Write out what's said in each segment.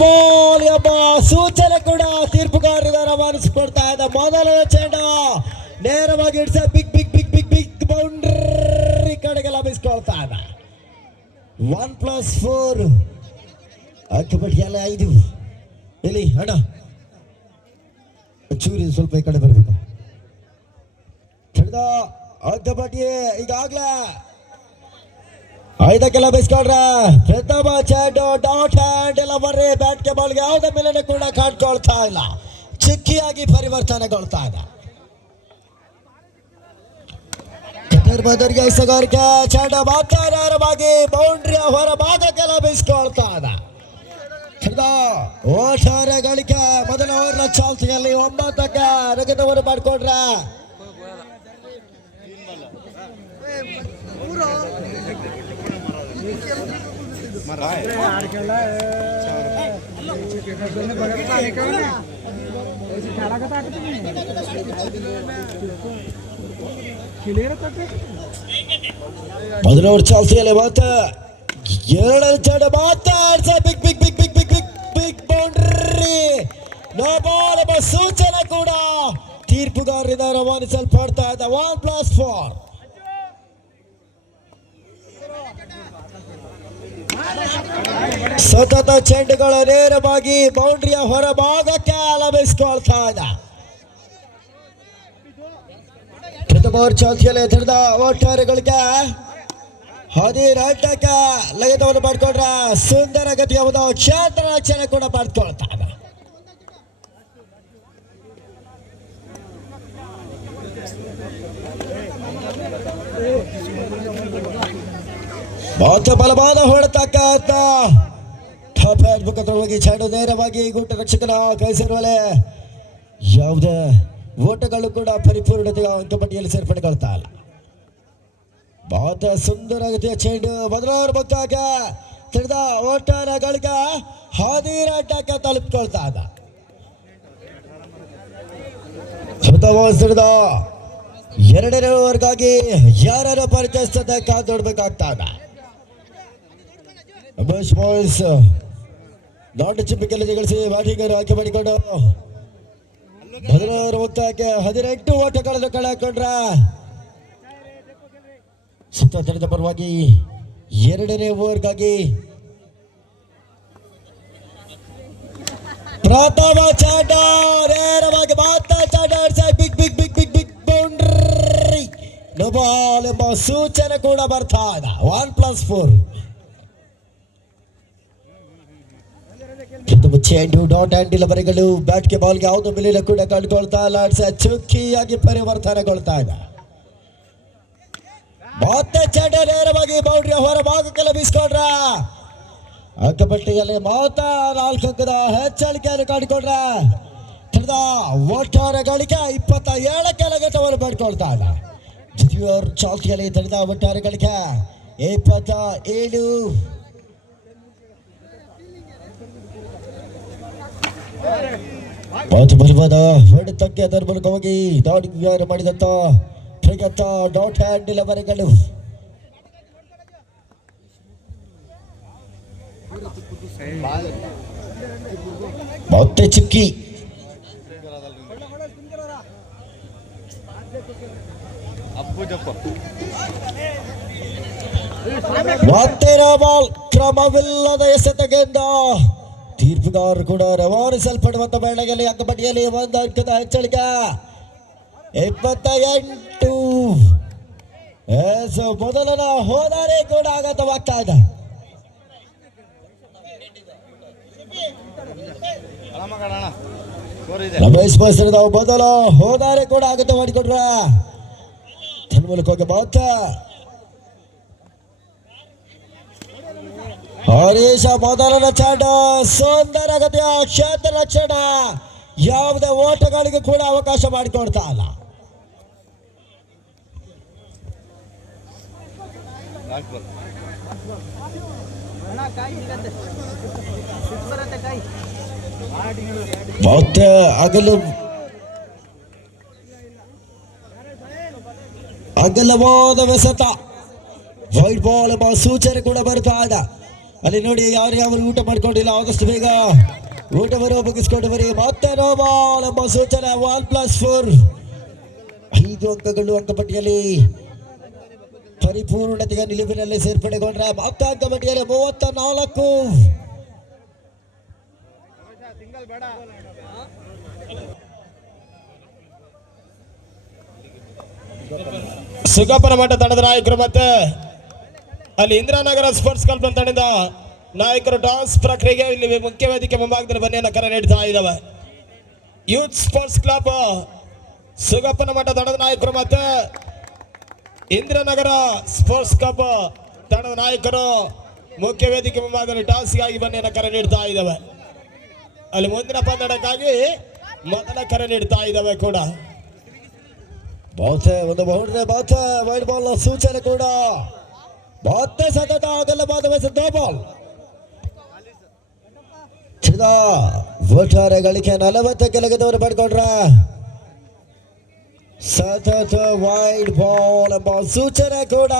Ball ಎಂಬ ಸೂಚನೆ ಕೂಡ ತೀರ್ಪುಗಾರರಿಂದ ರವಾನಿಸಿಕೊಡ್ತಾ ಇದೆ. ಮೊದಲ ಚೆಂಡ ನೇರವಾಗಿ ಇಡ್ಸ big big big big big boundary ಕಡೆಗೆ ಲಭಿಸಿಕೊಳ್ತಾ ಇದೆ. 1+4 ಅಕ್ಕಪಟ್ಟಿಯಲ್ಲ 5. ಇಲ್ಲಿ ಅಣ್ಣ ಚೂರಿ ಸ್ವಲ್ಪ ಈ ಕಡೆ ಬರಬೇಕು. ಹಿಡಿದ ಅಕ್ಕಪಟ್ಟಿ ಈಗಾಗ್ಲೇ 5ಕ್ಕೆ ಲಭಿಸ್ಕೊಂಡ್ರ ಪ್ರಥಮ ಚೆಂಡು ಡಾಟ್ ಹ್ಯಾಂಡ್ ಎಲ್ಲ ಬರ್ರಿ. ಬ್ಯಾಟ್ಗೆ ಬಾಲ್ಗೆ ಯಾವುದೇ ಮೇಲೆ ಕೂಡ ಕಾಣ್ಕೊಳ್ತಾ ಇಲ್ಲ, ಚಿಕ್ಕಿಯಾಗಿ ಪರಿವರ್ತನೆಗೊಳ್ತಾ ಇದೆ. ಕಟರ್ಬದರ್ಗೆ ಸಗಾರಿಕೆ ಚೆಂಡು ಮಾತಾರವಾಗಿ ಬೌಂಡ್ರಿಯ ಹೊರ ಭಾಗಕ್ಕೆ ಲಭಿಸ್ಕೊಳ್ತಾ ಇದೆ. ಓಟರ ಗಳಿಕೆ ಮೊದಲ ಓವರ್ನ ಚಾಲ್ತಿಯಲ್ಲಿ 9ಕ್ಕೆ ರಗತವರು ಮಾಡ್ಕೊಂಡ್ರ. ಮೊದಲ ಓವರ್ ಚಾಲ್ತಿಯಲ್ಲಿ ಮತ್ತೆ 2 ಚೆಂಡು ಮಾತಾಡ್ಸ big big big big big big big boundary. No ball ಎಂಬ ಸೂಚನೆ ಕೂಡ ತೀರ್ಪುಗಾರರಿಂದ ರವಾನಿಸಲ್ಪಡ್ತಾ ಇದೆ. 1+4 ಸತತ ಚೆಂಡುಗಳು ನೇರವಾಗಿ ಬೌಂಡ್ರಿಯ ಹೊರ ಭಾಗಕ್ಕೆ ಲಭಿಸಿಕೊಳ್ತಾ ಇದೆ. ಪ್ರಥಮ ಓವರ್ ಚಾಲ್ತಿಯಲ್ಲಿ ತಿಳಿದ ಒಟ್ಟಾರೆಗಳಿಗೆ 18ಕ್ಕೆ ಲಗತವನ್ನು ಮಾಡ್ಕೊಂಡ್ರ ಸುಂದರ ಗತಿಯ ಒಂದು ಕ್ಷೇತ್ರ ರಕ್ಷಣೆ ಕೂಡ ಮಾಡ್ಕೊಳ್ತಾ ಇದೆ. बहुत ಬಲವಾದ ಹೊಡೆತಕ್ಕ ಮುಖವಾಗಿ ಚೆಂಡು ನೇರವಾಗಿ ಗೂಟ ರಕ್ಷಕನ ಕೈ ಸೇರುವಲೆ ಯಾವುದೇ ಓಟಗಳು ಕೂಡ ಪರಿಪೂರ್ಣತೆಯ ಅಂಕಪಟ್ಟಿಯಲ್ಲಿ ಸೇರ್ಪಡೆಗೊಳ್ತಾ ಇಲ್ಲ. ಬಹುತ ಸುಂದರ ಗತಿಯ ಚೆಂಡು ಮೊದಲವರ ಮುಖಕ್ಕೆ ತಿಳಿದ ಓಟಗಳಿಗೆ 18ಕ್ಕೆ ತಲುಪಿಕೊಳ್ತಾ ಇದೆ. ತಿಳಿದ 2ನೇ ಓವರ್ಗಾಗಿ ಯಾರು ಪರಿಚಯಿಸದೆ ಕಾದೊಡ್ಬೇಕಾಗ್ತಾ ಇದೆ. ಬಾಯ್ಸ್ ದೊಡ್ಡ ಚಿಪ್ಪಿ ಗಳಿಸಿ ಬ್ಯಾಟಿಂಗರ್ ಆಯ್ಕೆ ಮಾಡಿಕೊಂಡು ಮೊದಲವರ ಮುಕ್ತಕ್ಕೆ 18 ಓಟಗಳನ್ನು ಕಳೆಕೊಂಡ್ರ. ಸುತ್ತ ತಡೆದ ಪರವಾಗಿ 2ನೇ ಓವರ್ಗಾಗಿ ಪ್ರಥಮ ಚೆಂಡ ನೇರವಾಗಿ big big big big big boundary. No ball ಎಂಬ ಸೂಚನೆ ಕೂಡ ಬರ್ತಾ ಇದೆ. 1+4 ಚೆಂಡು ಡಾಟ್ ಹ್ಯಾಂಡ್ ಬರೆಗಳು ಬ್ಯಾಟ್ಗೆ ಬಾಲ್ಗೆ ಯಾವುದೋ ಮೇಲೆ ಕೂಡ ಕಂಡುಕೊಳ್ತಾ ಇಲ್ಲ. ಚುಕ್ಕಿಯಾಗಿ ಪರಿವರ್ತನೆಗೊಳ್ತಾ ಇದೆ. ಮತ್ತೆ ಚೆಂಡು ನೇರವಾಗಿ ಬೌಂಡ್ರಿಯ ಹೊರ ಭಾಗಕ್ಕೆ ಲಭಿಸಿಕೊಂಡ್ರ. ಅಂಕಪಟ್ಟಿಯಲ್ಲಿ ಮಾತ 4 ಅಂಕದ ಹೆಚ್ಚಳಿಕೆಯನ್ನು ಕಂಡುಕೊಂಡ್ರ. ಒಟ್ಟಾರೆ ಗಳಿಕೆ 27ಕ್ಕೆ ಲಗತವನ್ನು ಪಡ್ಕೊಳ್ತಾ ಇಲ್ಲ. ದ್ವಿತೀಯ ಚಾಲ್ತಿಯಲ್ಲಿ ತಡೆದ ಒಟ್ಟಾರೆ ಗಳಿಕೆ 27. ಬಲವಾದ ಹೊಡೆತಕ್ಕೆ ಅದರ ಮೂಲಕ ಹೋಗಿ ದಾಳಿಗಾರ ಮಾಡಿದಂತ ಡಾಟ್ ಹ್ಯಾಂಡ್ ನಿಲವರೆಗಳು ಮತ್ತೆ ಚಿಕ್ಕಿ ಮತ್ತೆ ಬಾಲ್ ಕ್ರಮವಿಲ್ಲದ ಎಸೆತಗೆಂದ ತೀರ್ಪುಗಾರರು ಕೂಡ ರವಾನಿಸಲ್ಪಡುವಂತ ಬೆಳಗಲ್ಲಿ ಅಂಕಪಟ್ಟಿಯಲ್ಲಿ 1 ಅಂಕದ ಹೆಚ್ಚಳಿಕೆ 28. ಮೊದಲನ ಹೋದರೆ ಕೂಡ ಆಘಾತವಾಗ್ತಾ ಇದೆ. ರಮೇಶ್ ಬಸ್ರದ ಮೊದಲ ಹೋದರೆ ಕೂಡ ಆಘಾತ ಮಾಡಿಕೊಟ್ರ. ಮೂಲಕ ಹೋಗಿ ಬಾತ ಹರೀಶ ಮೊದಲನ ಚೆಂಡು ಸುಂದರ ಗತಿಯ ಕ್ಷೇತ್ರ ರಕ್ಷಣೆ. ಯಾವುದೇ ಓಟಗಳಿಗೆ ಕೂಡ ಅವಕಾಶ ಮಾಡಿಕೊಡ್ತಾ ಇಲ್ಲ. ಮತ್ತೆ ಅಗಲವಾದ ಬೆಸೆತ ವೈಟ್ ಬಾಲ್ ಎಂಬ ಸೂಚನೆ ಕೂಡ ಬರ್ತಾ ಇದೆ. ಅಲ್ಲಿ ನೋಡಿ ಯಾರು ಊಟ ಮಾಡ್ಕೊಂಡಿಲ್ಲ ಆದಷ್ಟು ಬೇಗ ಊಟವನ್ನು ಮುಗಿಸ್ಕೊಂಡು ಬರಿ. ಮತ್ತೆ ನೋ ಬಾಲ್ ಎಂಬ ಸೂಚನೆ. 1+4 5 ಅಂಕಗಳು ಅಂಕಪಟ್ಟಿಯಲ್ಲಿ ಪರಿಪೂರ್ಣತೆಯ ನಿಲುವಿನಲ್ಲಿ ಸೇರ್ಪಡೆಗೊಂಡ್ರೆ ಮತ್ತೆ ಅಂಕಪಟ್ಟಿಯಲ್ಲಿ 34. ಸುಗಪನ ಮಠ ತಂಡದ ನಾಯಕರು ಮತ್ತೆ ಅಲ್ಲಿ ಇಂದಿರಾನಗರ ಸ್ಪೋರ್ಟ್ಸ್ ಕ್ಲಬ್ ತಂಡದ ನಾಯಕರು ಟಾಸ್ ಪ್ರಕ್ರಿಯೆಗೆ ಇಲ್ಲಿ ಮುಖ್ಯ ವೇದಿಕೆ ಮುಂಭಾಗದಲ್ಲಿ ಬನ್ನಿಯನ್ನು ಕರೆ ನೀಡ್ತಾ ಇದ್ದಾವೆ. ಯೂತ್ ಸ್ಪೋರ್ಟ್ಸ್ ಕ್ಲಬ್ ಸುಗಪ್ಪನ ಮಠ ತಂಡದ ನಾಯಕರು ಮತ್ತೆ ಇಂದಿರಾನಗರ ಸ್ಪೋರ್ಟ್ಸ್ ಕ್ಲಬ್ ತಂಡದ ನಾಯಕರು ಮುಖ್ಯ ವೇದಿಕೆ ಮುಂಭಾಗದಲ್ಲಿ ಟಾಸ್ಗಾಗಿ ಬನ್ನಿಯನ್ನು ಕರೆ ನೀಡ್ತಾ ಇದ್ದಾವೆ. ಅಲ್ಲಿ ಮುಂದಿನ ಪಂದ್ಯಕ್ಕಾಗಿ ಮೊದಲ ಕರೆ ನೀಡ್ತಾ ಇದ್ದಾವೆ ಕೂಡ. ಒಂದು ಬೌಂಡ್ರಿ ವೈಡ್ ಬಾಲ್ ಸೂಚನೆ ಕೂಡ. ಮತ್ತೆ ಸತತ ಆಗಲ್ಲ ಬಾಧವಿಸಿದ ಬಾಲ್. ಒಟ್ಟಾರೆ ಗಳಿಕೆ 40 ಕೆಲಗದವರು ಪಡ್ಕೊಂಡ್ರ ಸತತ ವೈಡ್ ಬಾಲ್ ಎಂಬ ಸೂಚನೆ ಕೂಡ.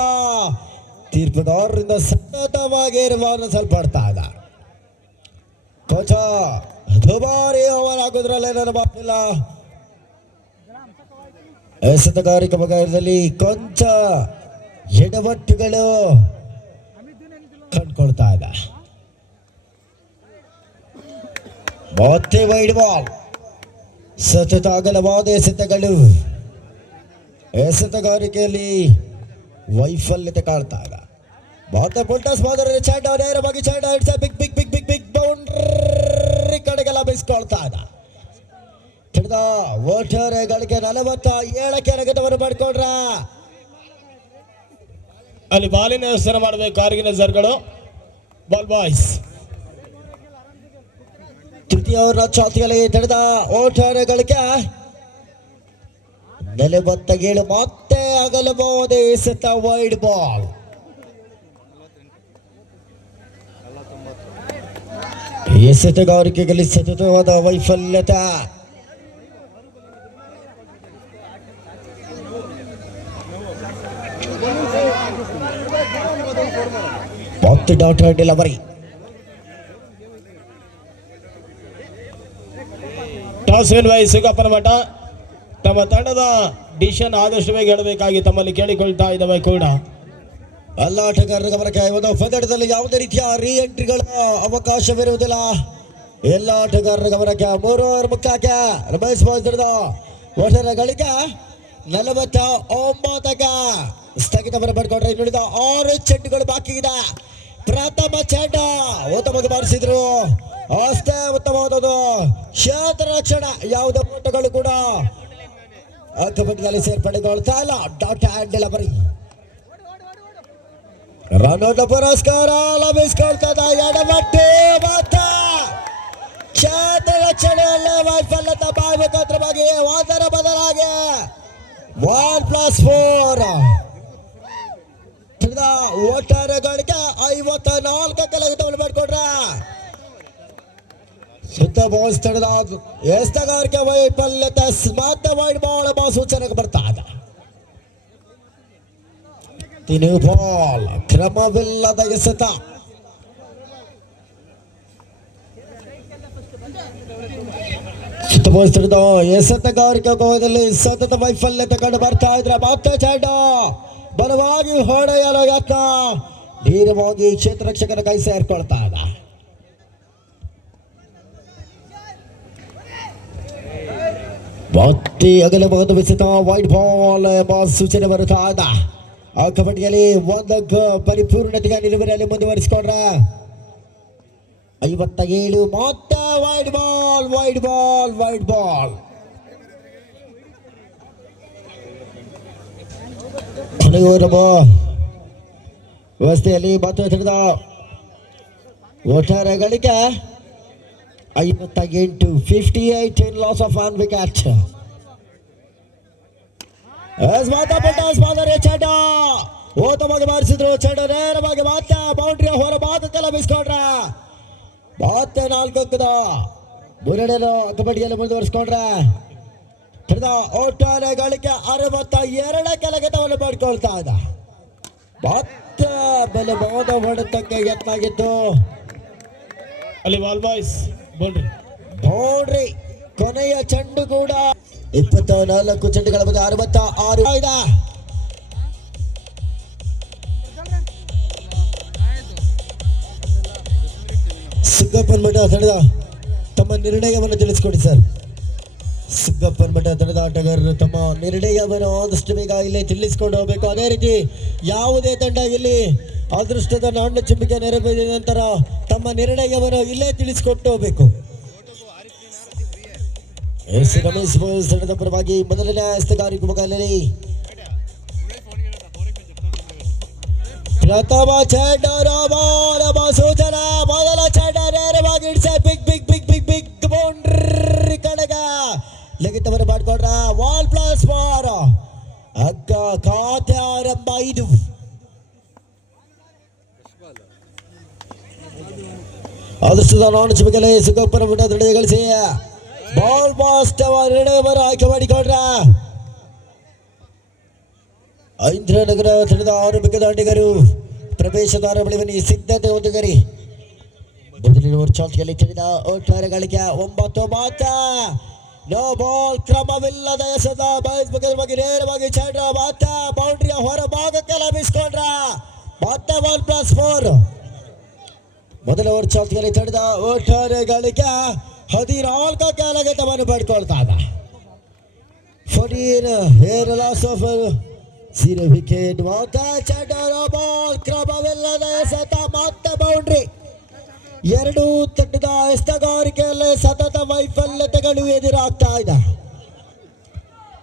ತೀರ್ಪುದಾರರಿಂದ ಸತತವಾಗಿ ರವಾನಿಸಲ್ಪಡ್ತಾ ಇದ್ದ ಕೋಚ ದುಬಾರಿ ಓವರ್ ಆಗೋದ್ರಲ್ಲೇ ನನ್ನ ಮಾತಿಲ್ಲ. ಎಸೆತಗಾರಿಕೆ ಬಗೆಯಲ್ಲಿ ಕೊಂಚ ಎಡವಟ್ಟುಗಳು ಕಂಡುಕೊಳ್ತಾ ಇದೆ. ಮತ್ತೆ ವೈಡ್ ಬಾಲ್. ಸತತ ಅಗಲವಾದ ಎಸೆತಗಳು. ಎಸೆತಗಾರಿಕೆಯಲ್ಲಿ ವೈಫಲ್ಯತೆ ಕಾಣ್ತಾ ಇದೆ. ಮತ್ತೆ ಪುಲ್ಟಾಸ್ ಮಾದರಿ ಚಾಟ ನೇರವಾಗಿ ಚಾಟ big big big big big boundary ಕಡೆಗೆಲ್ಲ ಬೀಸ್ಕೊಳ್ತಾ ಇದೆ. ಒಟ್ಟಾರೆ ಗಳಿಕೆ 47 ರಗತವನ್ನು ಪಡ್ಕೊಂಡ್ರ. ಅಲ್ಲಿ ಬಾಲಿನ ವ್ಯವಸ್ಥೆ ಮಾಡಬೇಕು ಆರ್ಗನೈಸರ್ಗಳು. ಬಾಲ್ ಬಾಯ್ಸ್ ತೃತೀಯ ಚಾತಿಯಲ್ಲಿ ತಡೆದ ಒಟ್ಟಾರೆ ಗಳಿಕೆ 47. ಮತ್ತೆ ಅಗಲಬಹುದೇ ಎಸೆತ ವೈಡ್ ಬಾಲ್. ಎಸೆತಗಾರಿಕೆಯಲ್ಲಿ ಸತತವಾದ ವೈಫಲ್ಯತೆ. ಮತ್ತೆ doctor delivery. Toss win by ಸುಗಪ್ಪನ ಮಠ. ತಮ್ಮ ತಂಡದ ಡಿಸಿಷನ್ ಆದಷ್ಟು ಬೇಗ ಹೇಳಬೇಕಾಗಿ ತಮ್ಮಲ್ಲಿ ಕೇಳಿಕೊಳ್ತಾ ಇದ್ದಾವೆ ಕೂಡ. ಎಲ್ಲ ಆಟಗಾರರ ಗಮನಕ್ಕೆ ಒಂದು ಪಂದ್ಯದಲ್ಲಿ ಯಾವುದೇ ರೀತಿಯ ರೀ ಎಂಟ್ರಿಗಳ ಅವಕಾಶವಿರುವುದಿಲ್ಲ. ಎಲ್ಲ ಆಟಗಾರರ ಗಮನಕ್ಕೆ 3 ಓವರ್ ಮುಕ್ತಾಯಕ್ಕೆ ರಮೇಶ್ ಬಾಯ್ಸ್ ಒಟ್ಟಾರೆ ಗಳಿಕೆ 49 ಸ್ಥಗಿತವನ್ನು ಪಡ್ಕೊಂಡ್ರೆ ಇನ್ನುಳಿದ 6 ಚೆಂಡುಗಳು ಬಾಕಿ ಇದೆ. ಪ್ರಥಮ ಚೆಂಡ ಉತ್ತಮವಾಗಿ ಬಾರಿಸಿದ್ರು. ಅಷ್ಟೇ ಉತ್ತಮವಾದದ್ದು ಕ್ಷೇತ್ರ ರಕ್ಷಣೆ. ಯಾವುದೇ ಓಟಗಳು ಕೂಡ ಅಂಕಪಟ್ಟಿಯಲ್ಲಿ ಸೇರ್ಪಡೆಗೊಳ್ತಾ ಇಲ್ಲ. Dot hand delivery. ರನ್ನೌಟ್ ಪುರಸ್ಕಾರ ಲಭಿಸಿಕೊಳ್ತದ ಎಡಮಟ್ಟಿ. ಮಾತ್ರ ಕ್ಷೇತ್ರ ರಕ್ಷಣೆಯಲ್ಲೇ ವೈಫಲ್ಯತೆ ಮುಖಾಂತರವಾಗಿ ಅದರ ಬದಲಾಗಿ 1+4 ಒಟ್ಟಾರೆ ಗಳಿಕೆ 54 ಕೆಲಗತವನ್ನು ಮಾಡಿಕೊಂಡ್ರ. ಸುತ್ತ ಬಾಲ್ಸ್ ತಡೆದ ಎಸೆತಗಾರಿಕೆ ವೈಫಲ್ಯತೆ ಮತ್ತೆ ವೈಡ್ ಬಾಲ್ ಎಂಬ ಸೂಚನೆಗೆ ಬರ್ತಾ ಇದೆ. ಬಾಲ್ ಕ್ರಮವಿಲ್ಲದ ಎಸೆತ. ಸುತ್ತ ಬಾಲ್ಸ್ ತಡೆದ ಎಸೆತಗಾರಿಕೆ ಭಾಗದಲ್ಲಿ ಸತತ ವೈಫಲ್ಯತೆ ಕಂಡು ಬರ್ತಾ ಇದ್ರೆ ಮತ್ತೆ ಚೆಂಡ ಬಲವಾಗಿ ಹೊಡೆಯಲು ಯತ್ನ. ನೇರವಾಗಿ ಕ್ಷೇತ್ರ ರಕ್ಷಕನ ಕೈ ಸೇರ್ಕೊಳ್ತಾ ಇದೆ. ಮತ್ತೆ ಅಗಲವಾದ ಬೆಸೆತ ವೈಡ್ ಬಾಲ್ ಎಂಬ ಸೂಚನೆ ಬರುತ್ತಾ ಇದೆ. ಆ ಕಬಡ್ಡಿಯಲ್ಲಿ 1 ಪರಿಪೂರ್ಣತೆಗೆ ನಿಲುವಿನಲ್ಲಿ ಮುಂದುವರಿಸಿಕೊಂಡ್ರೆ 57. ಮತ್ತೆ wide ball wide ball wide ball. ವ್ಯವಸ್ಥೆಯಲ್ಲಿ ಮತ್ತೆ ತಿಳಿದ ಒಟ್ಟಾರೆ ಗಳಿಕೆ 58. 58 in loss of 1 wicket. ಚೆಂಡ ಉತ್ತಮವಾಗಿ ಬಾರಿಸಿದ್ರು. ಚೆಂಡ ನೇರವಾಗಿ ಮತ್ತೆ ಬೌಂಡ್ರಿಯ ಹೊರ ಭಾಗಕ್ಕೆಲ್ಲ ಬೀಸ್ಕೊಂಡ್ರ. ಮತ್ತೆ 4 ಅಂಕದ ಮುನ್ನಡೆಯನ್ನು ಕಬಡ್ಡಿಯಲ್ಲಿ ಮುಂದುವರಿಸಿಕೊಂಡ್ರೆ ಒಟ್ಟಾರೆ ಗಳಿಕೆ 62 ಕೆಲಗತವನ್ನು ಮಾಡಿಕೊಳ್ತಾ ಇದ್ದ. ಮತ್ತೆ ಬಲವಾದ ಹೊಡೆತಕ್ಕೆ ಯತ್ನಾಗಿತ್ತು. ಅಲ್ಲಿ ವಾಲ್ ಬಾಯ್ಸ್ ಬೌಂಡ್ರಿ ಕೊನೆಯ ಚೆಂಡು ಕೂಡ 24 ಚೆಂಡುಗಳ ಮಧ್ಯೆ 66 ಸಿದ್ದಪ್ಪನ್ ಮಠ ತಂಡದ ತಮ್ಮ ನಿರ್ಣಯವನ್ನು ತಿಳಿಸಿಕೊಡಿ ಸರ್. ಸಿದ್ದಪ್ಪನ್ ಮಠ ತಂಡದ ಆಟಗಾರರು ತಮ್ಮ ನಿರ್ಣಯವನ್ನು ಆದಷ್ಟು ಬೇಗ ಇಲ್ಲೇ ತಿಳಿಸಿಕೊಂಡು ಹೋಗಬೇಕು. ಅದೇ ರೀತಿ ಯಾವುದೇ ತಂಡ ಇಲ್ಲಿ ಅದೃಷ್ಟದ ನಾಣ್ಯ ಚುಂಬಿಕೆ ನೆರವೇರಿದ ನಂತರ ತಮ್ಮ ನಿರ್ಣಯವನ್ನು ಇಲ್ಲೇ ತಿಳಿಸಿಕೊಟ್ಟು ಹೋಗಬೇಕು. ರಮೇಶ್ ಬಾಯ್ಸ್ ತಂಡದ ಪರವಾಗಿ ಮೊದಲನೇ ಹಸ್ತಗಾರಿಕೆ ಮುಖಾಲಲ್ಲಿ ಪ್ರಥಮ ಚೆಂಡು ಸೂಚನಾ ಮೊದಲ ಚೆಂಡ ನೇರವಾಗಿ ಇಡ್ಸ big big big big big boundary ಕಡೆಗ ಲಗಿತವನ್ನು ಮಾಡ್ಕೊಂಡ್ರ ವಾಲ್ ಪ್ಲಸ್ 4 ಅಗ್ಗ ಖಾತೆ ಆರಂಭ 5. ಅದೃಷ್ಟದ ನಾಣ್ಯ ಚುಂಬಿಕೆಯಲ್ಲಿ ಸಿದ್ದಪ್ಪನ ಮಠ ತಂಡ ಗಳಿಸಿ ಬಾಲ್ ಬಾಸ್ಟ್ ನಿರ್ಣಯವನ್ನು ಆಯ್ಕೆ ಮಾಡಿಕೊಂಡ್ರ ಐಂದ್ರನಗರ ತಂಡದ ಆರಂಭಿಕ ದಾಂಡಿಗರು ಪ್ರವೇಶದ್ವಾರ ಬಳಿ ಬನ್ನಿ, ಸಿದ್ಧತೆ ಹೊಂದಿಗರಿ. ಮೊದಲಿನ ಚಾಲ್ತಿಯಲ್ಲಿ ತಿಳಿದ ಒಟ್ಟಾರೆ ಗಳಿಕೆ 9 ಮಾತ. ನೋ ಬಾಲ್ ಕ್ರಮವಿಲ್ಲದ ಎಸೆದ ಬಗ್ಗೆ ನೇರವಾಗಿ ಚೆಂಡ ಮಾತ ಬೌಂಡ್ರಿಯ ಹೊರ ಭಾಗಕ್ಕೆ ಲಭಿಸಿಕೊಂಡ್ರ ಮತ್ತೆ ಬಾಲ್ ಪ್ಲಸ್ 4. ಮೊದಲ ಓವರ್ ಚಾಲ್ತಿಯಲ್ಲಿ ತಿಳಿದ ಒಟ್ಟಾರೆ ಗಳಿಕೆ 14 ಕೆಳಗೆತವನ್ನು ಪಡ್ಕೊಳ್ತಾ ಇದ್ದ 14 ಹೇರ್ ಲಾಸ್ ಆಫ್ 0 ವಿಕೆಟ್. ಬಾಲ್ ಕ್ರಮವಿಲ್ಲದ ಎಸೆತ ಮತ್ತೆ ಬೌಂಡ್ರಿ. ಎರಡು ತಂಡದ ಎಸ್ತಗಾರಿಕೆಯಲ್ಲಿ ಸತತ ವೈಫಲ್ಯತೆಗಳು ಎದುರಾಗ್ತಾ ಇದೆ.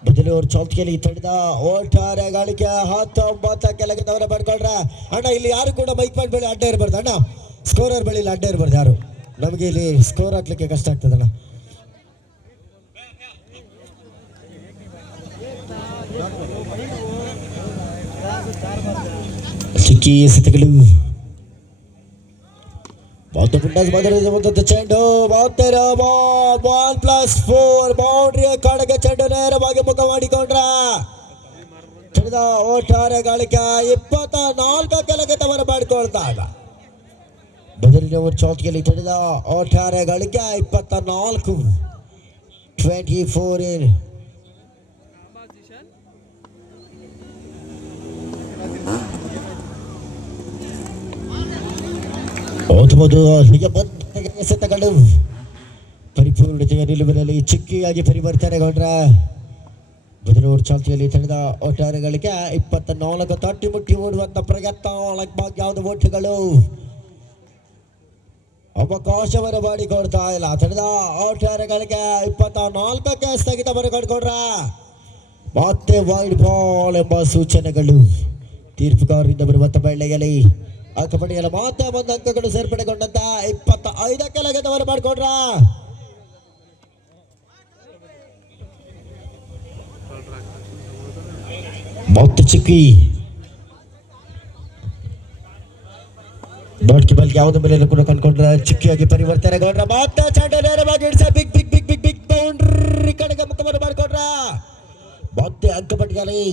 ಮೊದಲ ಓವರ್ ಚಾಲ್ತಿಯಲ್ಲಿ ತಂಡದ ಒಟ್ಟಾರೆ ಗಳಿಕೆ 19 ಕೆಳಗೆತವನ್ನು ಪಡ್ಕೊಂಡ್ರ ಅಣ್ಣ ಇಲ್ಲಿ ಯಾರು ಕೂಡ ಮೈಕ್ ಪಾಯಿಂಟ್ ಬಳಿ ಅಡ್ಡ ಇರಬಾರ್ದು ಅಣ್ಣ, ಸ್ಕೋರರ್ ಬಳಿ ಅಡ್ಡ ಇರಬಾರ್ದು ಯಾರು, ನಮಗೆ ಇಲ್ಲಿ ಸ್ಕೋರ್ ಹಾಕ್ಲಿಕ್ಕೆ ಕಷ್ಟ ಆಗ್ತದಣ್ಣ. ಚಿಕ್ಕಿ ಎಸೆತಗಳು ಚೆಂಡು ಬಾಲ್ ಪ್ಲಸ್ 4 ಬೌಂಡ್ರಿಯ ಕಡೆಗೆ ಚೆಂಡು ನೇರವಾಗಿ ಮುಖ ಮಾಡಿಕೊಂಡ್ರ ಚೆಂಡದ ಒಟ್ಟಾರೆ ಗಳಿಕೆ 24 ಕೆಳಗೆತವನ್ನು ಮಾಡಿಕೊಳ್ತಾ ಇದ್ದ. ಮೊದಲನೇ ಓವರ್ ಚಾಲ್ತಿಯಲ್ಲಿ ತಿಳಿದ ಒಟ್ಟಾರೆ ಗಳಿಕೆ 24 24. ಎಸೆತಗಳು ಪರಿಪೂರ್ಣತೆಯ ನಿಲುವಿನಲ್ಲಿ ಚಿಕ್ಕಿಯಾಗಿ ಪರಿವರ್ತನೆಗೊಂಡ್ರ ಮೊದಲ ಓವರ್ ಚಾಲ್ತಿಯಲ್ಲಿ ತಿಳಿದ ಒಟ್ಟಾರೆ ಗಳಿಕೆ 24 ತಟ್ಟಿ ಮುಟ್ಟಿ ಓಡುವಂತ ಪ್ರಯತ್ನ ಯಾವುದು ಓಟುಗಳು ಅವಕಾಶವನ್ನು ಮಾಡಿಕೊಡ್ತಾ ಇಲ್ಲ. ತಿಳಿದ ಒಟ್ಟಾರೆ ಗಳಿಕೆ 24ಕ್ಕೆ ಸ್ಥಗಿತವನ್ನು ಕಂಡುಕೊಂಡ್ರ ಮತ್ತೆ ವೈಡ್ ಬಾಲ್ ಎಂಬ ಸೂಚನೆಗಳು ತೀರ್ಪುಗಾರರಿಂದ ಬರುವಂತ ಬೆಳ್ಳೆಯಲ್ಲಿ ಕಬಡ್ಡಿಯಲ್ಲಿ ಮಾತ್ರ ಒಂದು ಅಂಕಗಳು ಸೇರ್ಪಡೆಗೊಂಡಂತ 25ಕ್ಕೆ ಲಗತವನ್ನು ಮಾಡಿಕೊಂಡ್ರ ಮತ್ತೆ ಚಿಕ್ಕಿ ಬಾಟ್ಕಿ ಬಾಲ್ಗೆ ಯಾವುದೇ ಮೇಲೆ ಕೂಡ ಕಂಡುಕೊಂಡ್ರ ಚಿಕ್ಕಿಯಾಗಿ ಪರಿವರ್ತನೆಗೊಂಡ್ರ ಮತ್ತೆ ಚೆಂಡ ನೇರವಾಗಿ ಇಡ್ಸ big big big big big boundary ಕಡೆಗೆ ಮುಖವನ್ನು ಮಾಡಿಕೊಂಡ್ರ ಮತ್ತೆ ಅಂಕಪಟ್ಟಿಯಲ್ಲಿ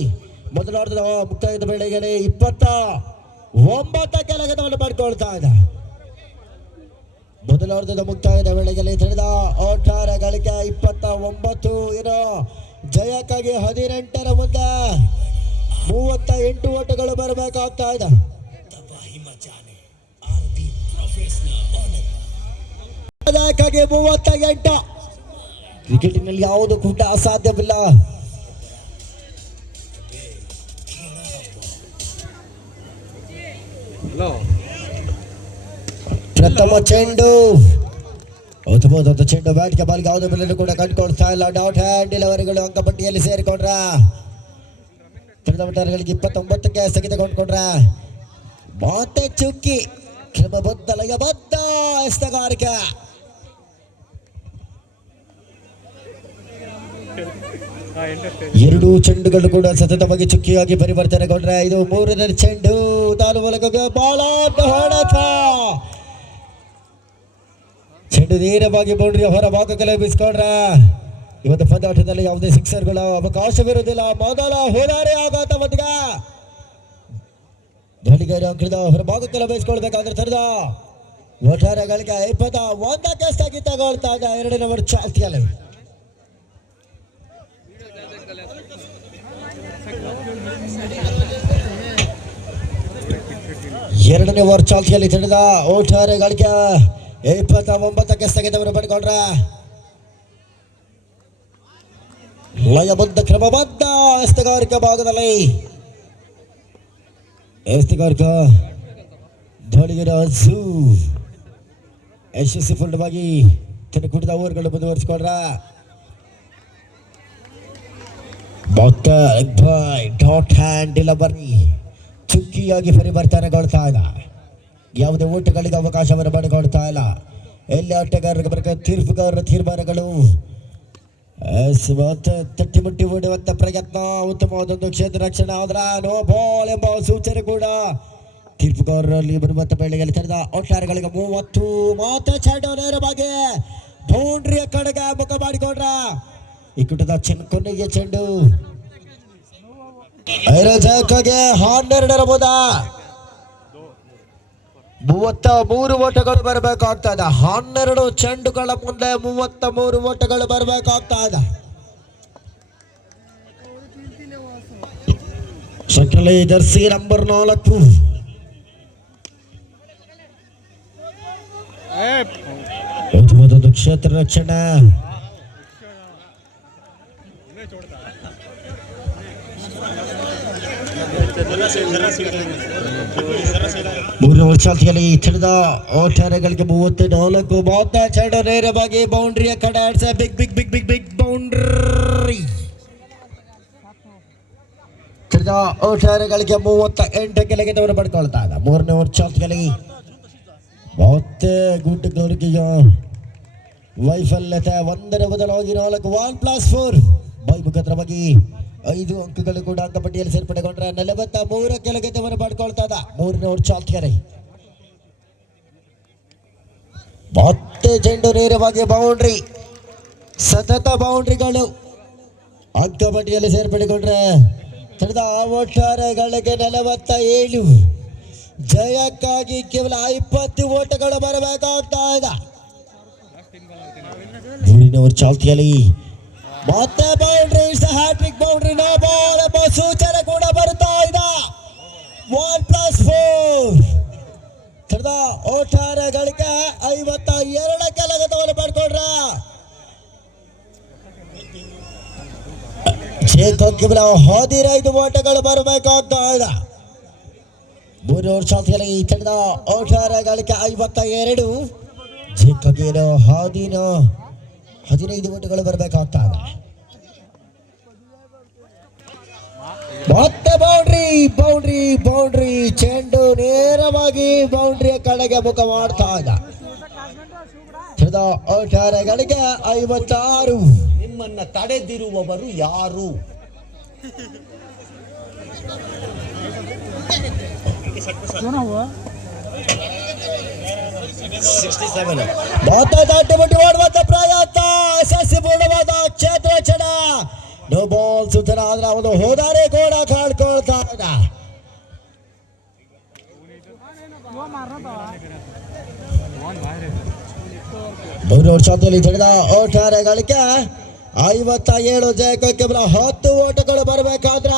ಮೊದಲ ಅರ್ಧದ ಮುಕ್ತಾಯದ ವೇಳೆಗೆ 29ಕ್ಕೆ ಲಗತವನ್ನು ಮಾಡಿಕೊಳ್ತಾ ಇದೆ. ಮೊದಲ ಅರ್ಧದ ಮುಕ್ತಾಯದ ವೇಳೆಗೆ ತಿಳಿದ ಒಟ್ಟಾರೆ ಗಳಿಕೆ 29 ಇರೋ ಜಯಕ್ಕಾಗಿ 18ರ ಮುಂದೆ 38 ಓಟಗಳು ಬರಬೇಕಾಗ್ತಾ ಇದೆ. ಜಯಕ್ಕಾಗಿ 38. ಕ್ರಿಕೆಟಿನಲ್ಲಿ ಯಾವುದು ಕೂಡ ಅಸಾಧ್ಯವಿಲ್ಲ. ಪ್ರಥಮ ಚೆಂಡು ಚೆಂಡು ಬ್ಯಾಟ್ಗೆ ಬಾಲ್ಗೆ ಯಾವುದೇ ಬೆಲೆ ಕೂಡ ಕಂಡುಕೊಳ್ತಾ ಇಲ್ಲ. ಡಾಟ್ ಹ್ಯಾಂಡ್ ಡೆಲಿವರಿಗಳು ಅಂಕಪಟ್ಟಿಯಲ್ಲಿ ಸೇರಿಕೊಂಡ್ರ ಒಟ್ಟಾರೆಗಳಿಗೆ 29ಕ್ಕೆ ಸ್ಥಗಿತಗೊಂಡ್ಕೊಂಡ್ರ ಮತ್ತೆ ಚುಕ್ಕಿ ಕ್ರಮಬದ್ಧ ಲಯಬದ್ಧ ಎಸ್ತಗಾರಿಕೆ. ಎರಡು ಚೆಂಡುಗಳು ಕೂಡ ಸತತವಾಗಿ ಚುಕ್ಕಿಯಾಗಿ ಪರಿವರ್ತನೆಗೊಂಡ್ರೆ ಇದು 3ನೇ ಚೆಂಡು ತಾನು ಮೂಲಕ ಬಾಳ ಹೊಡೆತ ಚೆಂಡು ನೇರವಾಗಿ ಬೌಂಡ್ರಿಯ ಹೊರ ಭಾಗಕ್ಕೆ ಲಭಿಸಿಕೊಂಡ್ರ ಇವತ್ತು ಪಂದ್ಯಾಟದಲ್ಲಿ ಯಾವುದೇ ಸಿಕ್ಸರ್ಗಳ ಅವಕಾಶವಿರುವುದಿಲ್ಲ. ಮೊದಲ ಹೋರಾರೆ ಆಘಾತ ಮಧ್ಯ ಧಡಿಗರ ಅಂಕಣದ ಹೊರಭಾಗಕ್ಕೆಲ್ಲ ಬಯಸ್ಕೊಳ್ಬೇಕಾದ್ರೆ ತರದ ಒಟ್ಟಾರೆ ಗಳಿಕೆ 21ಕ್ಕೆ ಸ್ಥಗಿತಗೊಳ್ತಾ ಇದೆ. 2 ನಂಬರ್ ಚಾಲ್ತಿಯಲ್ಲಿ ಎರಡನೇ ಓವರ್ ಚಾಲ್ತಿಯಲ್ಲಿ ತಂಡದ ಒಟ್ಟಾರೆ ಗಳಿಕೆ 29ಕ್ಕೆ ಸ್ಥಗಿತವನ್ನು ಪಡೆಕೊಂಡ್ರ ಲಯಬದ್ಧ ಕ್ರಮಬದ್ಧ ಎಸ್ತಗಾರಿಕಾ ಭಾಗದಲ್ಲಿ ಎಸ್ತಗಾರಿಕಾ ಧೋಳಿಗರ ಝೂ ಯಶಸ್ವಿಪೂರ್ಣವಾಗಿ ತನ್ನ ಕುಟದ ಓವರ್ಗಳು ಮುಂದುವರಿಸಿಕೊಂಡ್ರ ಡಾಟ್ ಹ್ಯಾಂಡ್ ಡೆಲಿವರಿ ಚುಕ್ಕಿಯಾಗಿ ಪರಿವರ್ತನೆಗೊಳ್ತಾ ಇಲ್ಲ. ಯಾವುದೇ ಓಟಗಳಿಗೆ ಅವಕಾಶವನ್ನು ಮಾಡಿಕೊಡ್ತಾ ಇಲ್ಲ. ಎಲ್ಲಿ ಆಟಗಾರರಿಗೆ ಬರಕ ತೀರ್ಪುಗಾರರ ತೀರ್ಮಾನಗಳು ತಟ್ಟಿಮುಟ್ಟಿ ಓಡುವಂತ ಪ್ರಯತ್ನ ಉತ್ತಮವಾದೊಂದು ಕ್ಷೇತ್ರ ರಕ್ಷಣೆ ಆದ್ರ ನೋ ಬಾಲ್ ಎಂಬ ಸೂಚನೆ ಕೂಡ ತೀರ್ಪುಗಾರರಲ್ಲಿ ಬರುವಂತ ವೇಳೆಯಲ್ಲಿ ತಡೆದ ಒಟ್ಟಾರೆಗಳಿಗೆ 30 ಮಾತ್ರ ಚೆಂಡು ನೇರವಾಗಿ ಬೌಂಡ್ರಿಯ ಕಡೆಗೆ ಮುಖ ಮಾಡಿಕೊಂಡ್ರ ಈ ಕುಟದ ಕೊನೆಯ ಚೆಂಡು 12 ಬೋದ 33 ಓಟಗಳು ಬರಬೇಕಾಗ್ತಾ ಇದೆ. 12 ಚೆಂಡುಗಳ ಮುಂದೆ 33 ಓಟಗಳು ಬರಬೇಕಾಗ್ತಾ ಇದೆ. ಶಕಲೆ ಜರ್ಸಿ ನಂಬರ್ 4 ಕ್ಷೇತ್ರ ರಕ್ಷಣೆ ಮೂರನೇ ಓವರ್ ಚಾಲ್ತಿಯಲ್ಲಿ ಚೆಂಡದ ಒಟ್ಟಾರೆಗಳಿಗೆ 34 ಮಾತ್ರ ಚೆಂಡು ನೇರವಾಗಿ ಬೌಂಡ್ರಿಯ ಕಡೆ big big big big big boundary ಚೆಂಡದ ಒಟ್ಟಾರೆಗಳಿಗೆ 38ಕ್ಕೆ ಲಗೇಟವನ್ನು ಪಡ್ಕೊಳ್ತಾ ಇದೆ. ಮೂರನೇ ಓವರ್ ಚಾಲ್ತಿಯಲ್ಲಿ ಮತ್ತೆ ಗುಡ್ಡಗಳಿಗೆ ವೈಫಲ್ಯತೆ 1ರ ಬದಲಾಗಿ 4 1+4 ಬೈ ಮುಖಾಂತರವಾಗಿ 5 ಅಂಕಗಳು ಕೂಡ ಅಂಕಪಟ್ಟಿಯಲ್ಲಿ ಸೇರ್ಪಡೆಗೊಂಡ್ರೆ 43ಕ್ಕೆ ಲಗೇಟವನ್ನು ಪಡ್ಕೊಳ್ತಾ ಇದ್ದ. ಮೂರನೇ ಓವರ್ ಚಾಲ್ತಿಯಲ್ಲಿ ಮತ್ತೆ ಚೆಂಡು ನೇರವಾಗಿ ಬೌಂಡ್ರಿ ಸತತ ಬೌಂಡ್ರಿಗಳು ಅಂಕಪಟ್ಟಿಯಲ್ಲಿ ಸೇರ್ಪಡೆಗೊಂಡ್ರೆ ತಡೆದ ಒಟ್ಟಾರೆಗಳಿಗೆ 47 ಜಯಕ್ಕಾಗಿ ಕೇವಲ 20 ಓಟಗಳು ಬರಬೇಕಾಗ್ತಾ ಇದೆ. ಮೂರನೇ ಓವರ್ ಚಾಲ್ತಿಯಲ್ಲಿ ಮತ್ತೆ boundary hat-trick boundary no ball ಎಂಬ ಸೂಚನೆ ಕೂಡ ಬರ್ತಾ ಇದೆ. 1+4 ತಡೆದ ಒಟ್ಟಾರೆಗಳಿಗೆ 52ಕ್ಕೆ ಲಗೇಟವನ್ನು ಪಡ್ಕೊಂಡ್ರ ಕೇವಲ 15 ಓಟಗಳು ಬರಬೇಕಾಗ್ತಾ ಇದೆ. ಮೂರನೇ ಓವರ್ ಚಾಲ್ತಿಯಲ್ಲಿ ತಡೆದ ಒಟ್ಟಾರೆಗಳಿಗೆ 52 ಜೇಕಾಗಿರೋ 15 ಓಟಗಳು ಬರಬೇಕಾಗ್ತಾ ಇದೆ. ಮತ್ತೆ ಬೌಂಡ್ರಿ ಬೌಂಡ್ರಿ ಬೌಂಡ್ರಿ ಚೆಂಡು ನೇರವಾಗಿ ಬೌಂಡ್ರಿಯ ಕಡೆಗೆ ಮುಖ ಮಾಡ್ತಾ ಇದೆ. ಒಟ್ಟಾರೆಗಳಿಗೆ 56. ನಿಮ್ಮನ್ನ ತಡೆದಿರುವವರು ಯಾರು? ದಾಟಿ ಮಾಡುವಂತ ಪ್ರಯತ್ನ ಯಶಸ್ವಿಪೂರ್ಣವಾದ ಕ್ಷೇತ್ರ ರಕ್ಷಣ ನೋ ಬಾಲ್ ಸೂಚನೆ ಆದ್ರೆ ಅವನು ಹೋದಾರೆ ಕೂಡ ಕಾಡ್ಕೊಳ್ತಾ ಇದ್ದ. ಬೆಂಗಳೂರು ಶಾಂತಿಯಲ್ಲಿ ತಡೆದ ಒಟ್ಟಾರೆಗಳಿಗೆ 57 ಜಯಕ್ಕೆ ಕೇವಲ 10 ಓಟಗಳು ಬರಬೇಕಾದ್ರ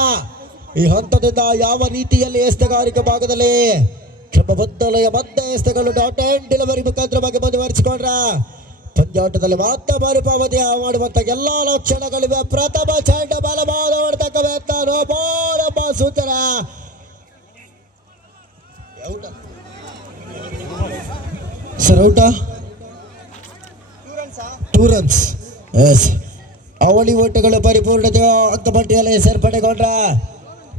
ಈ ಹಂತದಿಂದ ಯಾವ ರೀತಿಯಲ್ಲಿ ಎಸ್ತಗಾರಿಕೆ ಭಾಗದಲ್ಲಿ ಕ್ರಮಬದ್ಧ ಲಯಬದ್ಧ ಎಸ್ತಗಳು ಡಾಟ್ ಅಂಡ್ ಡೆಲಿವರಿ ಮುಖಾಂತರವಾಗಿ ಮುಂದುವರಿಸಿಕೊಂಡ್ರ ಪಂದ್ಯಾಟದಲ್ಲಿ ಮಾತ್ರ ಮರುಪಾವತಿ ಮಾಡುವಂತ ಎಲ್ಲಾ ಲಕ್ಷಣಗಳಿವೆ. ಪ್ರಥಮ ಚೆಂಡ ಬಲವಾದ ಹೊಡೆತಕ್ಕವೇತ್ತ ನೋ ಬಾಲ್ ಎಂಬ ಸೂಚನೆ ಸರ್ ಔಟ 2 ರನ್ಸ್. ಎಸ್ ಅವಳಿ ಓಟಗಳು ಪರಿಪೂರ್ಣತೆ ಅಂಕಪಟ್ಟಿಯಲ್ಲಿ ಸೇರ್ಪಡೆಗೊಂಡ್ರ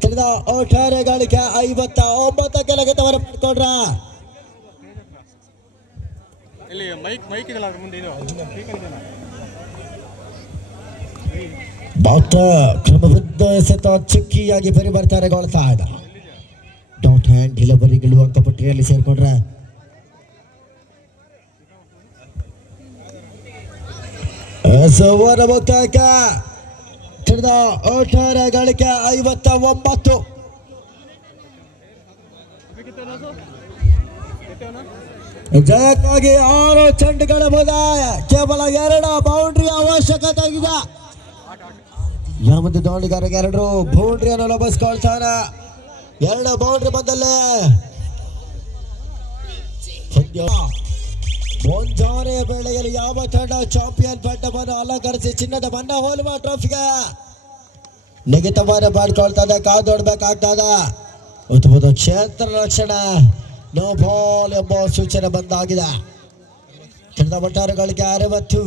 ತಿಳಿದ ಒಟ್ಟಾರೆಗಳಿಗೆ 59ಕ್ಕೆ ಲಗೇಟವನ್ನು ಪಡ್ಕೊಂಡ್ರ ಕ್ರಮಬದ್ಧ ಎಸೆತ ಚುಕ್ಕಿಯಾಗಿ ಪರಿವರ್ತನೆಗೊಳ್ತಾ ಇದೆ. ಡಾಟ್ ಹ್ಯಾಂಡ್ ಡೆಲಿವರಿಗಳು ಅಂಕಪಟ್ಟಿಯಲ್ಲಿ ಸೇರ್ಕೊಂಡ್ರ ಹೊರ ಮುಕ್ತಾಯಕ್ಕೆ ತಿಳಿದ ಒಟ್ಟಾರೆಗಳಿಗೆ 59. ಜಯಕ್ಕಾಗಿ 6 ಚೆಂಡುಗಳ ಮುದಾಯ, ಕೇವಲ 2 ಬೌಂಡ್ರಿ ಅವಶ್ಯಕತೆ ಇದೆ. ಯಾಮಂತ ದಾಳಿಗಾರರಿಗೆ 2 ಬೌಂಡ್ರಿಯನ್ನು ಲಭಿಸ್ಕೊಳ್ತಾನೆ. 2 ಬೌಂಡ್ರಿ ಬಂದಲ್ಲೇ ಮುಂಜಾನೆ ವೇಳೆಯಲ್ಲಿ ಯಾವ ತಂಡ ಚಾಂಪಿಯನ್ ಪಟ್ಟವನ್ನು ಅಲಂಕರಿಸಿ ಚಿನ್ನದ ಬಣ್ಣ ಹೋಲುವ ಟ್ರೋಫಿಗೆ ನಿಗದಿತವಾದ ಮಾಡ್ಕೊಳ್ತದೆ. ಕಾದೊಡ್ಬೇಕಾಗ್ತದೆ. ಉತ್ತಮದ ಕ್ಷೇತ್ರ ರಕ್ಷಣೆ ನೋ ಬಾಲ್ ಎಂಬ ಸೂಚನೆ ಬಂದಾಗಿದೆ. ತಂಡದ ಒಟ್ಟಾರೆಗಳಿಗೆ 60.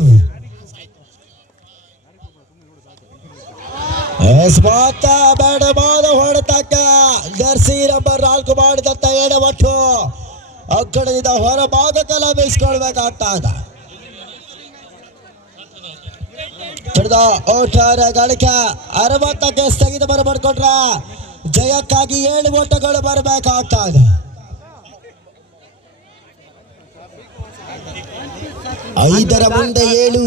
ಬೇಡವಾದ ಹೊಡೆತಕ್ಕೆ ಜರ್ಸಿ ನಂಬರ್ 4 ಮಾಡಿದಂತ ಎಡವಟ್ಟು ಅಕ್ಕಡದಿಂದ ಹೊರ ಭಾಗಕ್ಕೆಲ್ಲ ಬೀಸ್ಕೊಳ್ಬೇಕಾಗ್ತಾ ಇದೆ. ತಂಡದ ಒಟ್ಟಾರೆಗಳಿಗೆ 60ಕ್ಕೆ ಸ್ಥಗಿತ ಬರಮಾಡ್ಕೊಂಡ್ರೆ ಜಯಕ್ಕಾಗಿ 7 ಓಟಗಳು ಬರಬೇಕಾಗ್ತಾ ಇದೆ. 5ರ ಮುಂದೆ 7,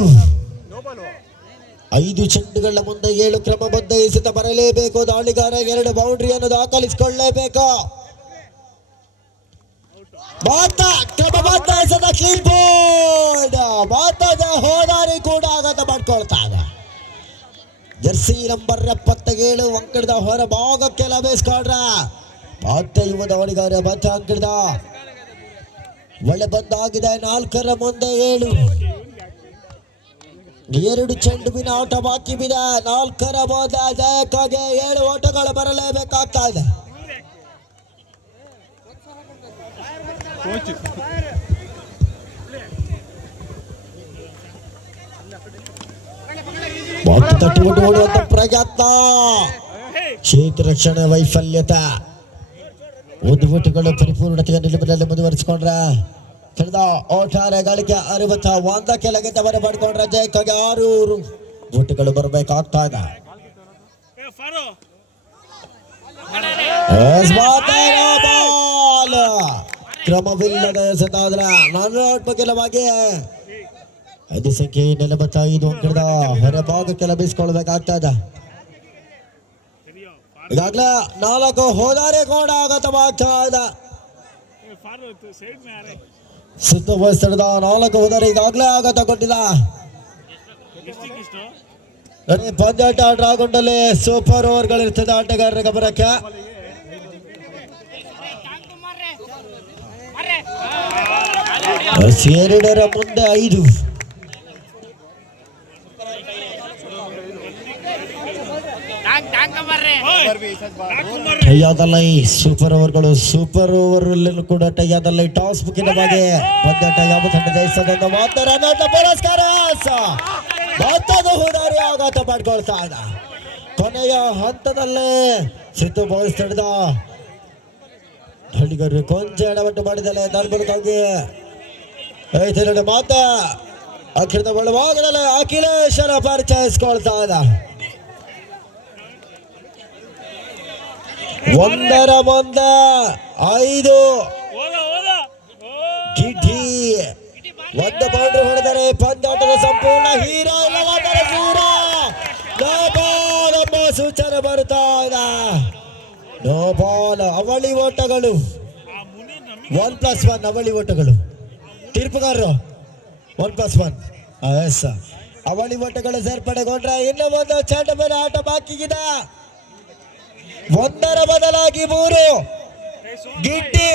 5 ಚೆಂಡುಗಳ ಮುಂದೆ 7 ಕ್ರಮಬದ್ಧಯಿಸುತ್ತ ಬರಲೇಬೇಕು. ದಾಳಿಗಾರ 2 ಬೌಂಡ್ರಿಯನ್ನು ದಾಖಲಿಸಿಕೊಳ್ಳಲೇಬೇಕು. ಕ್ರಮಬದ್ಧಯಿಸದ ಕ್ಲೀನ್ ಬೋರ್ಡ್ ಮಾತಾದ ಹೋದಾರಿ ಕೂಡ ಆಘಾತ ಮಾಡ್ಕೊಳ್ತಾರೆ. ಜರ್ಸಿ ನಂಬರ್ 77 ಅಂಕಣದ ಹೊರ ಭಾಗಕ್ಕೆ ಲಭಿಸ್ಕೊಂಡ್ರ ಮತ್ತೆ ಯುವ ದಾಳಿಗಾರ ಮತ್ತೆ ಅಂಕಣದ ಒಳ್ಳೆ ಬಂದಾಗಿದೆ. 4ರ ಮುಂದೆ 7, 2 ಚೆಂಡುವಿನ ಆಟ ಬಾಕಿ ಬಿದೆ. 4ರ ಮುಂದೆ ಜಯಕ್ಕಾಗಿ 7 ಓಟಗಳು ಬರಲೇಬೇಕಾಗ್ತಾ ಇದೆ. ತಟ್ಟಿಬಿಟ್ಟು ಓಡುವಂತ ಪ್ರಯತ್ನ, ಕ್ಷೇತ್ರ ರಕ್ಷಣೆ ವೈಫಲ್ಯತೆ. 1 ಓಟಗಳು ಪರಿಪೂರ್ಣತೆಗೆ ನಿಲುವಿನಲ್ಲಿ ಮುಂದುವರಿಸಿಕೊಂಡ್ರೆ ಕಳೆದ ಒಟ್ಟಾರೆ ಗಳಿಕೆ 61ಕ್ಕೆ ಲಗತ್ತವರ ಮಾಡಿಕೊಂಡ್ರೆ ಜಯಕ್ಕಾಗಿ 6 ಓಟಗಳು ಬರಬೇಕಾಗ್ತಾ ಇದೆ. ಕ್ರಮವಿಲ್ಲದ ಎಸೆತಾದ್ರೆ ನಾನಾತ್ಮಕವಾಗಿ 5 ಸಂಖ್ಯೆ 45 ಅಂಕಣದ ಹೊರ ಭಾಗಕ್ಕೆ ಲಭಿಸಿಕೊಳ್ಬೇಕಾಗ್ತಾ ಇದೆ. ಈಗಾಗಲೇ 4 ಹೋದಾರೆ ಕೂಡ ಆಘಾತವಾಗ್ತಾ ಇದೆ. ಸುತ್ತಮುತ್ತದ 4 ಹೋದರೆ ಈಗಾಗಲೇ ಆಘಾತ ಕೊಟ್ಟಿದ. ಪಂದ್ಯಾಟ ಡ್ರಾಗೊಂಡಲ್ಲಿ ಸೂಪರ್ ಓವರ್ಗಳಿರ್ತದೆ ಆಟಗಾರರ ಗಮನಕ್ಕೆ. ಎರಡರ ಮುಂದೆ 5. ಟೈಯಾದಲ್ಲಿ ಸೂಪರ್ ಓವರ್ಗಳು, ಸೂಪರ್ ಓವರ್ ಕೂಡ ಟೈಯಾದಲ್ಲಿ ಟಾಸ್ ಮುಗಿದ ಬಗ್ಗೆ ಪಂದ್ಯಾಟ ಯಾವ ತಂಡ ಜಯಿಸ್ತದೆ ಅಂತ ಪುರಸ್ಕಾರ ಮತ್ತೊಂದು ಹುಡಾರಿ ಆಘಾತ ಮಾಡ್ಕೊಳ್ತಾ ಇದ್ದ. ಕೊನೆಯ ಹಂತದಲ್ಲೇ ಸಿದ್ದು ಬಾಯ್ಸ್ ತಂಡದ ಹಳ್ಳಿಗರು ಕೊಂಚ ಎಡವಟ್ಟು ಮಾಡಿದಲೆ ದರ್ಬಲಕ್ಕಾಗಿ ಐದು ಮಾತ ಅಖಿಲದ ಒಳಭಾಗದಲ್ಲಿ ಅಖಿಲೇಶನ ಪರಿಚಯಿಸ್ಕೊಳ್ತಾ ಇದ್ದ. 1ರ ಮುಂದೆ 5 ಗಿಡ್ಡಿ 1 ಬೌಂಡ್ರಿ ಹೊಡೆದರೆ ಪಂದ್ಯಾಟದ ಸಂಪೂರ್ಣ ಹೀರೋ ಇಲ್ಲವಾದರೆ ಹೀರೋ. ನೋ ಬಾಲ್ ಎಂಬ ಸೂಚನೆ ಬರುತ್ತಾ ಇದೆ. No ball. ಅವಳಿ ಓಟಗಳು 1+1 ಅವಳಿ ಓಟಗಳು. ತೀರ್ಪುಗಾರರು 1+1 ಎಸ್ ಅವಳಿ ಓಟಗಳು ಸೇರ್ಪಡೆಗೊಂಡ್ರೆ ಇನ್ನು ಒಂದು ಚೆಂಡು ಮೇಲೆ ಆಟ ಬಾಕಿಗಿದೆ. 1ರ ಬದಲಾಗಿ 3 ಗಿಡ್ಡಿ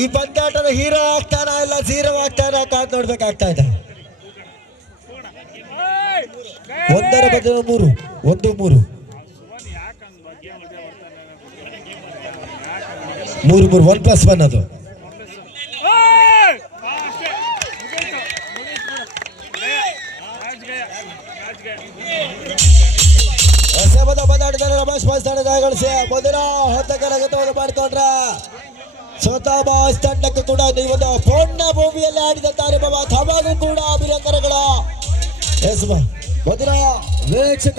ಈ ಪಂದ್ಯಾಟದ ಹೀರೋ ಆಗ್ತಾನ ಇಲ್ಲ ಝೀರೋ ಆಗ್ತಾನ ಕಾದ್ ನೋಡ್ಬೇಕಾಗ್ತಾ ಇದೆ. 1ರ ಬದಲು 3 1-3 3 1+1 ಅದು. ರಮೇಶ್ ಗಳಿಸಿ ಮೊದಲ ಹಂತಕ್ಕೆ ಲಗತ್ತವನ್ನು ಮಾಡಿಕೊಂಡ್ರ ಸ್ವತಃ ಬಾಯ್ಸ್ ತಂಡಕ್ಕೂ ಕೂಡ ನೀವೊಂದು ಪೂರ್ಣ ಭೂಮಿಯಲ್ಲಿ ಆಡಿದಂತಾರೆ ಬಾಬಾ ತಮಗೂ ಕೂಡ ಅಭಿನಂದನೆಗಳು. ಮೊದಲ ವೀಕ್ಷಕ